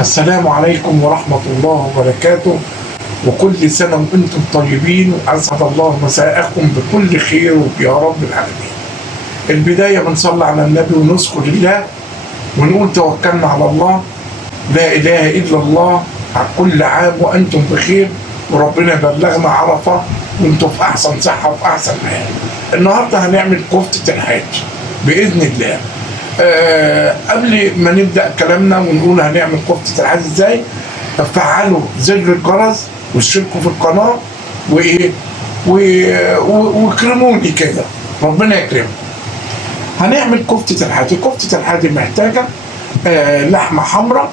السلام عليكم ورحمة الله وبركاته، وكل سنة وأنتم طيبين، وأسعد الله مساءكم بكل خير يا رب العالمين. البداية بنصلي على النبي ونذكر الله ونقول توكلنا على الله، لا إله إلا الله، كل عام وأنتم بخير، وربنا يبلغنا عرفة وأنتم في أحسن صحة وفي أحسن حال. النهاردة هنعمل كفتة الحاج بإذن الله. قبل ما نبدأ كلامنا ونقول هنعمل كفتة الحاج ازاي، فعلوا زر الجرس واشتركوا في القناة وايه وكرموني كده، ربنا يكرمكم. هنعمل كفتة الحاج. كفتة الحاج محتاجة لحمة حمراء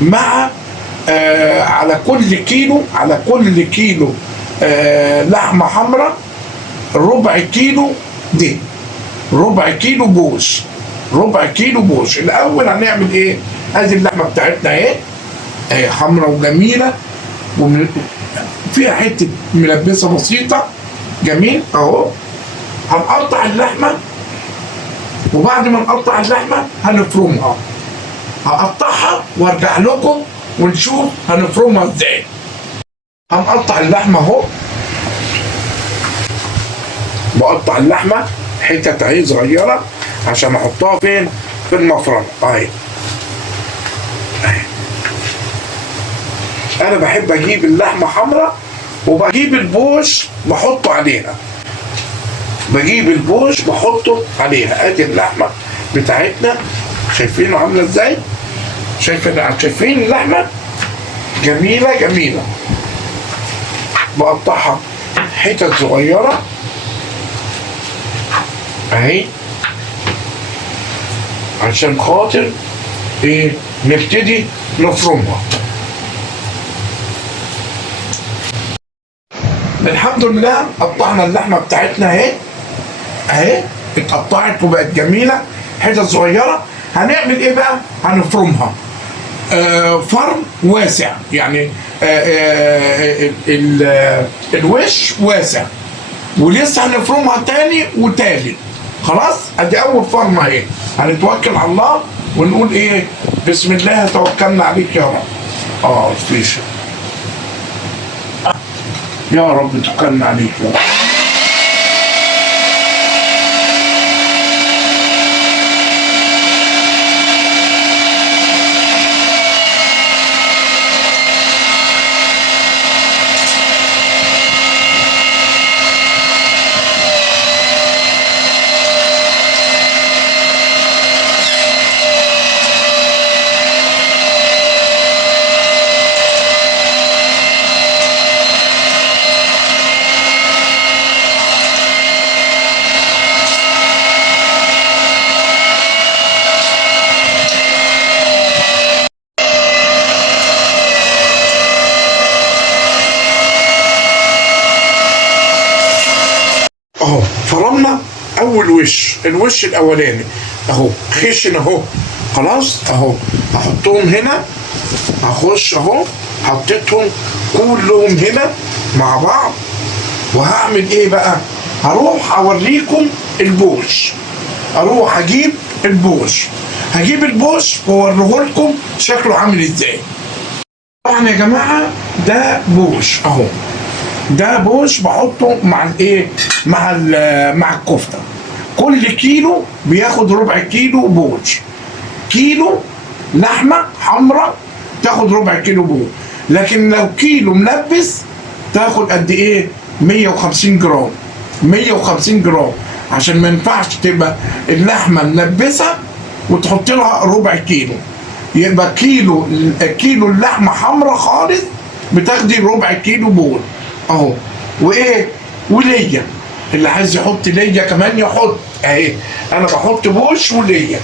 مع على كل كيلو لحمة حمراء ربع كيلو دي، ربع كيلو بوش، ربع كيلو بوش. الاول هنعمل ايه؟ ادي اللحمه بتاعتنا اهي حمراء وجميله فيها حته ملبسه بسيطه، جميل اهو. هنقطع اللحمه، وبعد ما نقطع اللحمه هنفرمها. هقطعها وارجع لكم ونشوف هنفرمها ازاي. هنقطع اللحمه اهو، بقطع اللحمه حتت اهي صغيره عشان احطها فين؟ في المفرمه اهي. انا بحب اجيب اللحمه حمراء وبجيب البوش بحطه عليها، بجيب البوش بحطه عليها. ادي اللحمه بتاعتنا، شايفينه عامله ازاي؟ شايفين اللحمه جميله جميله. بقطعها حتت صغيره اهي عشان خاطر ايه؟ نبتدي نفرمها. الحمد لله قطعنا اللحمه بتاعتنا اهي اتقطعت وبقت جميله حتت صغيره. هنعمل ايه بقى؟ هنفرمها فرم واسع، يعني الوش واسع، ولسه هنفرمها تاني وتالت. خلاص ادي اول فرمه اهي. هنتوكل على الله ونقول ايه؟ بسم الله توكلنا عليك يا رب. فيش يا رب توكلنا عليك يا رب. اهو فرمنا اول وش، الوش الاولاني اهو خشن اهو. خلاص اهو هحطهم هنا، هخش اهو حطيتهم كلهم هنا مع بعض. وهعمل ايه بقى؟ هروح اوريكم البوش، اروح اجيب البوش واوريه لكم شكله عامل ازاي. طبعا يا جماعه ده بوش اهو، ده بوش بحطه مع الايه؟ مع الكفته. كل كيلو بياخد ربع كيلو بوش. كيلو لحمه حمراء تاخد ربع كيلو بوش، لكن لو كيلو ملبس تاخد قد ايه؟ 150 جرام. 150 جرام، عشان ما ينفعش تبقى اللحمه ملبسه وتحط لها ربع كيلو. يبقى كيلو اللحمه حمراء خالص بتاخدي ربع كيلو بول اهو. وايه؟ وليا اللي عايز يحط ليا كمان يحط اهي. انا بحط بوش وليا،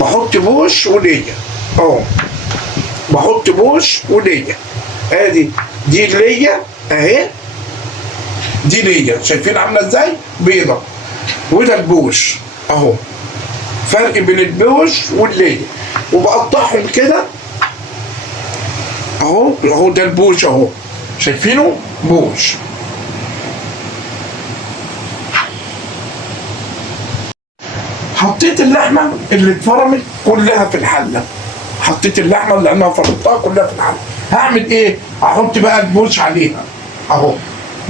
بحط بوش وليا اهو، بحط بوش وليا. ادي دي ليا اهي، دي ليا شايفين عامله ازاي؟ بيضه. وده البوش اهو، فرق بين البوش والليا. وبقطعهم كده اهو ده البوش اهو، شايفينه؟ بوش. حطيت اللحمه اللي اتفرمت كلها في الحله، حطيت اللحمه اللي انا فرطتها كلها في الحله. هعمل ايه؟ هحط بقى البوش عليها اهو.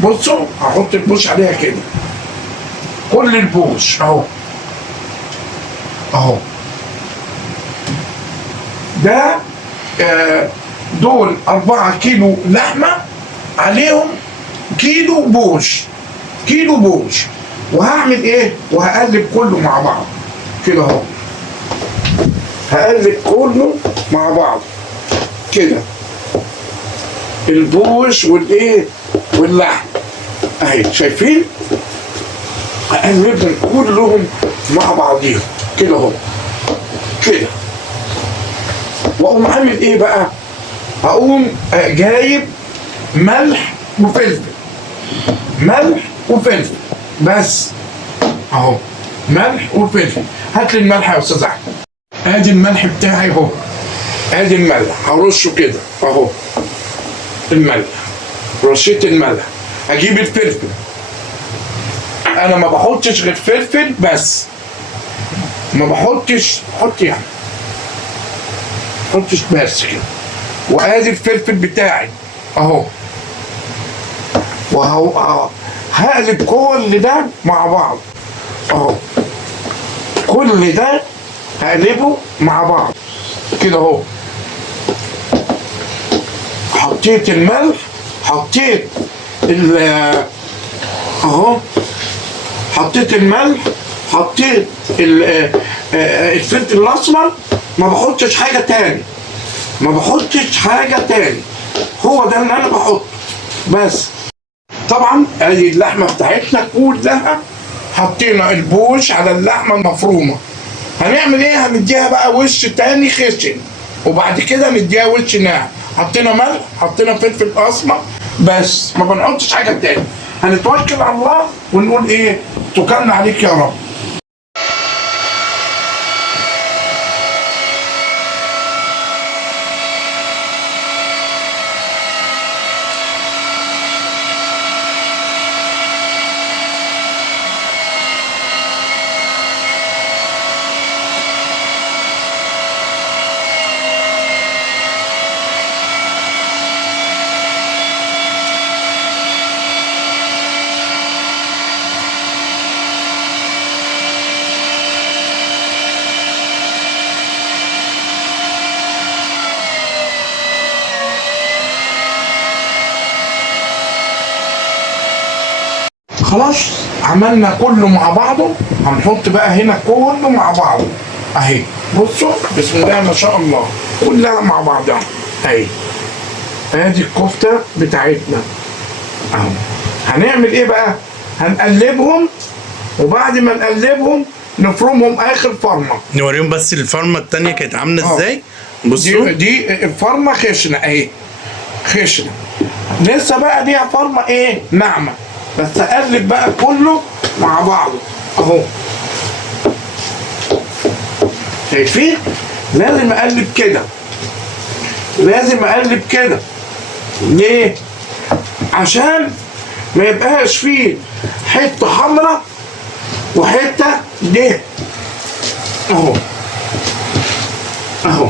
بصوا هحط البوش عليها كده، كل البوش اهو اهو. ده دول 4 كيلو لحمه عليهم كيلو بوش، كيلو بوش. وهعمل ايه؟ وهقلب كله مع بعض كده اهو. هقلب كله مع بعض كده، البوش والايه واللحم اهي، شايفين؟ هقلبهم كلهم مع بعضيهم كده اهو كده. واقوم عامل ايه بقى؟ هقوم جايب ملح وفلفل، ملح وفلفل بس اهو، ملح وفلفل. هات لي الملح يا استاذ احمد. ادي الملح بتاعي اهو، ادي الملح هرشه كده اهو، الملح رشيت الملح. اجيب الفلفل، انا ما بحطش غير فلفل بس، ما بحطش يعني بحطش بس كده. وادي الفلفل بتاعي اهو، وهو هقلب كل ده مع بعض اهو، كل ده هقلبه مع بعض كده اهو. حطيت الملح، حطيت اهو، حطيت الملح، حطيت الفلفل الاسمر. ما بحطش حاجه تاني، ما بحطش حاجه تاني، هو ده اللي انا بحطه بس. طبعا ادي اللحمه بتاعتنا كلها، حطينا البوش على اللحمه المفرومه. هنعمل ايه؟ هنديها بقى وش تاني خشن، وبعد كده نديها وش ناعم. حطينا ملح، حطينا فلفل اسمر بس، ما بنحطش حاجه تاني. هنتوكل على الله ونقول ايه؟ توكلنا عليك يا رب. خلاص عملنا كله مع بعضه. هنحط بقى هنا كله مع بعضه اهي. بصوا بسم الله ما شاء الله، كلها مع بعضها اهي. ادي الكفته بتاعتنا اهو. هنعمل ايه بقى؟ هنقلبهم، وبعد ما نقلبهم نفرمهم اخر فرمه. نوريهم بس الفرمه التانيه كانت عامله ازاي. بصوا دي الفرمه خشنه اهي، خشنه. لسه بقى ليها فرمه ايه؟ ناعمه. بس اقلب بقى كله مع بعضه اهو، شايفين؟ لازم اقلب كده، لازم اقلب كده. ليه؟ عشان ما يبقاش فيه حته حمراء وحته ده اهو اهو.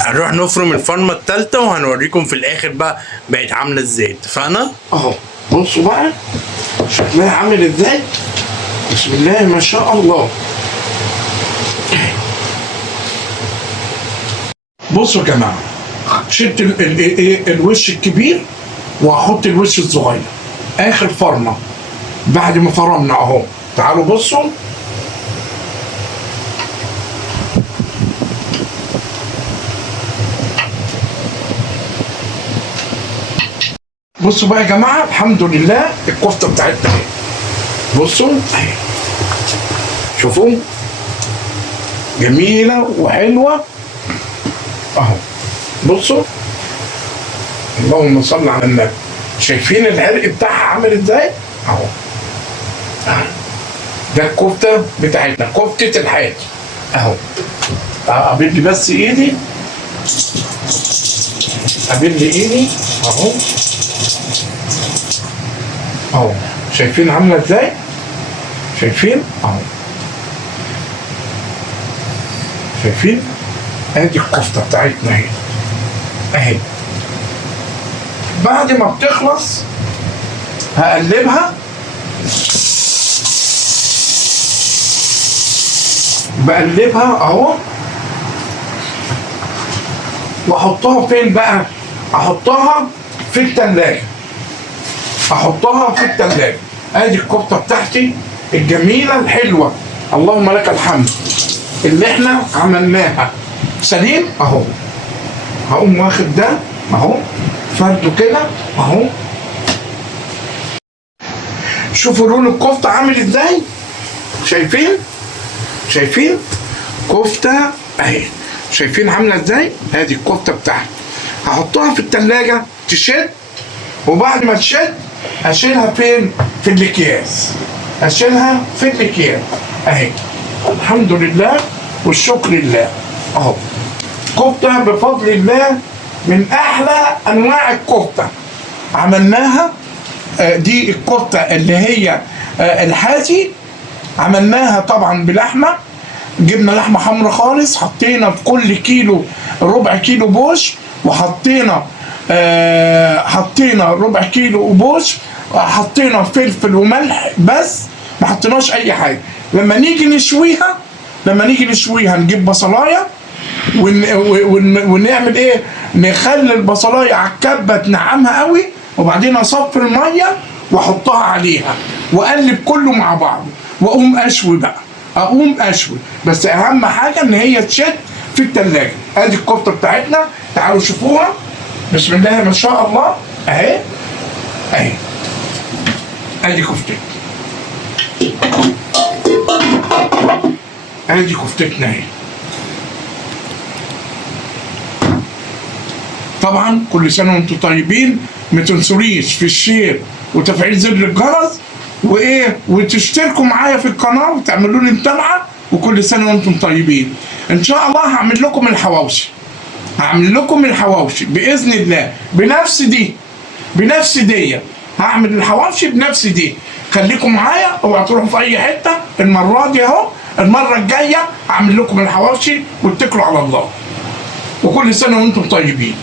هنروح نفرم الفرمه التالتة وهنوريكم في الاخر بقى بقت عامله ازاي. اتفقنا؟ اهو بصوا بقى شكلها عامل ازاي. بسم الله ما شاء الله. بصوا يا جماعه، شلت الوش الكبير وهحط الوش الصغير اخر فرمه بعد ما فرمنا اهو. تعالوا بصوا، بصوا بقى يا جماعه، الحمد لله الكفته بتاعتنا اهي. بصوا اهي، شوفوا جميله وحلوه اهو. بصوا اللهم صل على النبي، شايفين العرق بتاعها عامل ازاي اهو. ده الكفته بتاعتنا، كفته الحاج اهو. قابل لي بس ايدي، قابل لي ايدي اهو اهو. شايفين عامله ازاي؟ شايفين اهو، شايفين؟ ادي الكفته بتاعتنا اهي اهي. بعد ما بتخلص هقلبها، بقلبها اهو، واحطها فين بقى؟ احطها في التلاجة، احطها في التلاجة. ادي الكفته بتاعتي الجميله الحلوه، اللهم لك الحمد، اللي احنا عملناها سليم اهو. هقوم واخد ده اهو، فرده كده اهو. شوفوا لون الكفته عامل ازاي، شايفين؟ شايفين كفته اهي، شايفين عامله ازاي؟ ادي الكفته بتاعتي. هحطها في التلاجة تشد، وبعد ما تشد اشيلها فين؟ في الاكياس، اشيلها في الاكياس اهي. الحمد لله والشكر لله اهو. كفته بفضل الله من احلى انواع الكفته عملناها. دي الكفته اللي هي الحاتي، عملناها طبعا بلحمه، جبنا لحمه حمرا خالص، حطينا في كل كيلو ربع كيلو بوش، وحطينا حطينا ربع كيلو بوش، حطينا فلفل وملح بس، ما حطيناش اي حاجه. لما نيجي نشويها نجيب بصلايه ونعمل ايه؟ نخلي البصلايه على الكبه تنعمها قوي، وبعدين اصفي الميه واحطها عليها واقلب كله مع بعض، واقوم اشوي بقى، اقوم اشوي. بس اهم حاجه ان هي تشد في التلاجة. ادي الكفته بتاعتنا، تعالوا شوفوها. بسم الله ما شاء الله اهي اهي. ادي كفتتنا، ادي كفتتنا اهي. طبعا كل سنه وانتم طيبين، ما تنسونيش في الشير وتفعيل زر الجرس وايه، وتشتركوا معايا في القناه وتعملوا لي متابعه، وكل سنه وانتم طيبين. ان شاء الله هعمل لكم الحواوشي، هعمل لكم الحواوشي باذن الله بنفس دي هعمل الحواوشي بنفس دي. خليكم معايا، اوعوا تروحوا في اي حته. المره دي اهو، المره الجايه هعمل لكم الحواوشي، واتكلوا على الله، وكل سنه وانتم طيبين.